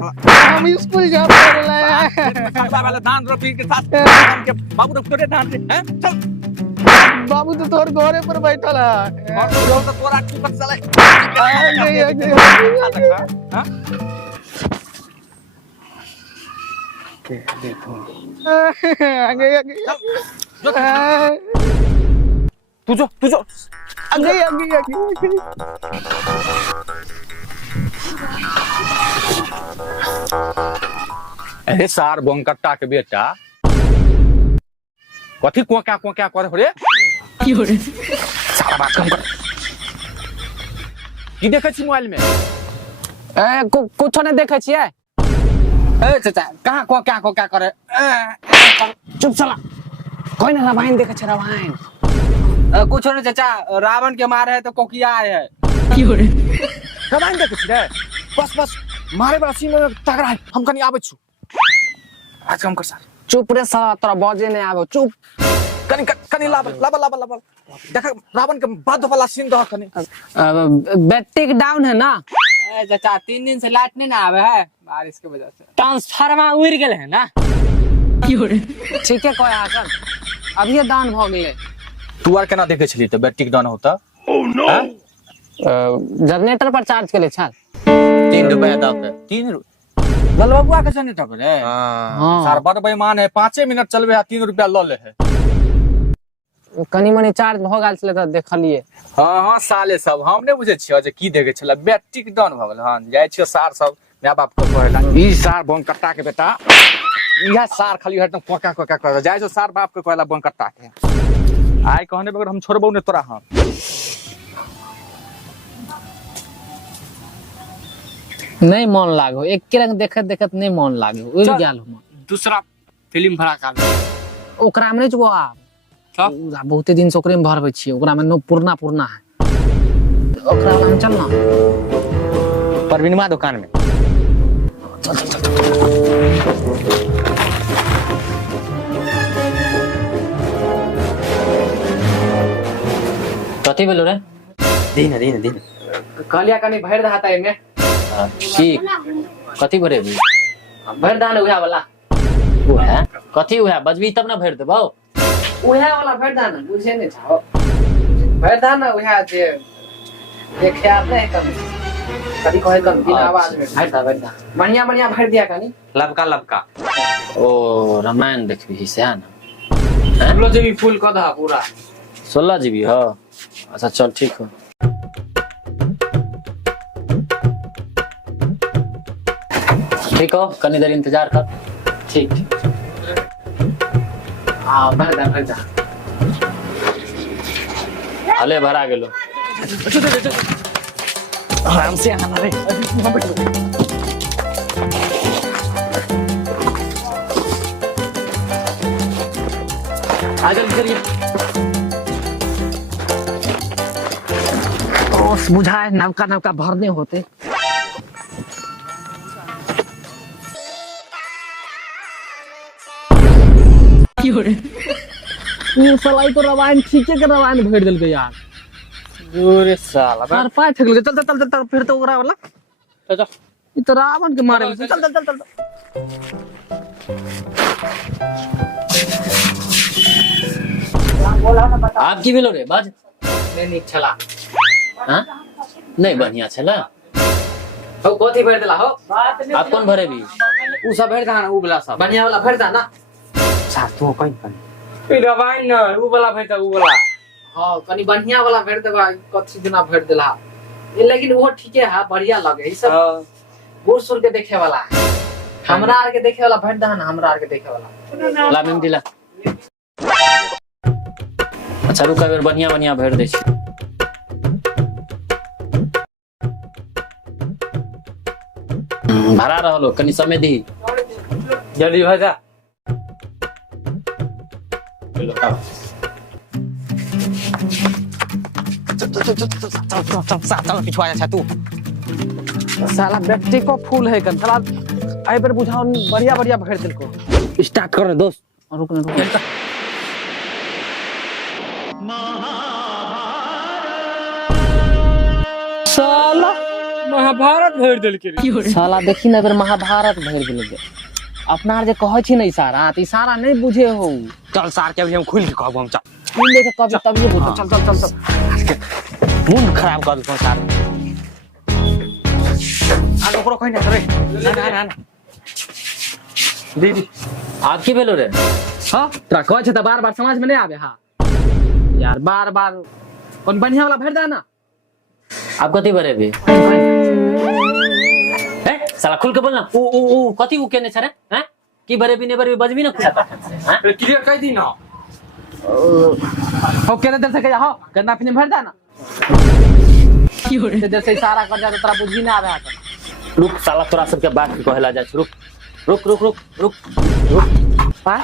हम स्कूल जाते हैं वाला धान रोपी के साथ के बाबू रोप करे धान हैं चल बाबू तो तोर घरे पर बैठल है और तो तोरा की पता चले हां के देखो आगे आगे तू जो आगे आगे अरे सार बंकट्टा के बेटा कथी को क्या करे रे की हो रे सारा बात कम कर की देखे छी मोबाइल में कुछ नहीं देखे छिए ए चाचा कहां को क्या करे चुप साला कोई ना रामायण देखे छ रामायण कुछ नहीं चाचा रावण के मारे है तो कोकिया आए है की हो रे रामायण देखे छी रे बस मारे वाला सीन में तगड़ा है हम कनी आबै छु आज काम कर सर चुप रे साला तोरा बाजे नहीं आबो चुप कनी लाबल देख रावण के बाद वाला सीन दो कनी बैटरी डाउन है ना चाचा 3 दिन से लाइट नहीं ना आवे है बारिश की वजह से ट्रांसफार्मर उड़ गेल है ना की हो रे ठीक है कोई आकर अभी ये डाउन हो गेले तू आर केना देखे छली त बैटरी डाउन होता ओह नो जनरेटर पर चार्ज केले छल 3 रुपया दाम पे 3 ललबुआ के जने टक रे हां सार बड़ बेईमान है 5 मिनट चलबे आ 3 रुपया ल ले है कनी मनी चार्ज भ गेल छले त देखलिए हां साले सब हम ने बुझे छियो जे की देखे छला बैटरी डाउन भ गेल हां जाय छियो सार सब माय बाप को कहला ई सार बंकट्टा के बेटा यह सार खाली हटम कोका कर जाय जो सार बाप के कहला बंकट्टा के आइ कहने बगर हम छोड़बौ ने तोरा हम नहीं मन लागो एक के रंग देखत नहीं मन लागो उड़ गेल हम दूसरा फिल्म भरा का ओकरा में जो आ बहुते दिन से ओकरे में भरबै छी ओकरा में नो पुरना है ओकरा में चल ना परवीनमा दुकान में कथी बोलो रे दिन कहलिया कनी भर दहाता एमे की कथी भरे भी भर दान उहा वाला उहे कथी उहे बजबी तब ना भर देबौ उहा वाला भर दान बुझे नहीं छाओ भर दान उहा जे एक ख्याल नहीं कम कभी कहे कम बिना आवाज में भर दा बढ़िया भर दिया कनी लबका ओ रामायण देखबी से ना बोलो जे भी फुल क दा पूरा 16 जीबी हो अच्छा चल ठीक हो ठीक हो कनी देर इंतजार कर ठीक हां भर दा हले भरा गेलो आराम से आना रे आगे करिए ओस बुझाए नवका भरने होते की हो रे ये सलाई तो रवायन ठीके के रवायन भर देल गया यार दूर साला यार पाए ठक ले चल फिर तो ओकरा वाला चल ये तो रावण के मारे चल आप की बोलो रे बाज नहीं छला हां नहीं बढ़िया छला हो कोथी भर देला हो आप कौन भरे भी उ सब भर दा ना उ वाला सब बढ़िया वाला भर दा ना साथ तो कोई रवाइन न उ वाला भैता उ वाला हां कनी बढ़िया वाला भर देबा कथी दिना भर देला ये लेकिन वो ठीके है बढ़िया लगे ई सब गोर सुर के देखे वाला हमरा आर के देखे वाला भर दा ना हमरा आर के देखे वाला ला में दिला अच्छा रुका बेर बढ़िया भर दे छी भरा रहलो कनी समय दी जल्दी भजा चल पिछवा जा तू साला बैटरी को फूल है कन साला आई पर बुझाओ बढ़िया भर दिल को स्टार्ट कर दोस्त रुक साला महाभारत भर दिल के साला देखी ना अगर महाभारत भर गेल गे अपना आर जे कहै छी नहीं सारा त सारा नहीं बुझे हो चल सार के अभी हम खुल के कहब हम चल तुम देखे कभी तभी बुझो चल चल चल चल मुंड खराब कर दो सार आ ओकरो कहि ना रे ना ना ना दीदी आप की भेलो रे हां तोरा कहै छ त बार-बार समझ में नहीं आवे हां यार बार-बार कौन बढ़िया वाला भर दे ना आप कथी भरे भी ए साला खुल के बोलना ओ कथी उ केने छरे हैं की भरे भी ने भरे बजबी ना खुला हैं क्लियर कह दी ना हो केना देर से कह हो गन्ना फिल्म भर दे ना की हो रे देर से इशारा कर जा तो तोरा बुझी ना आवे हां रुक साला तोरा सबके बात के कहला जा रुक रुक रुक रुक रुक रुक हां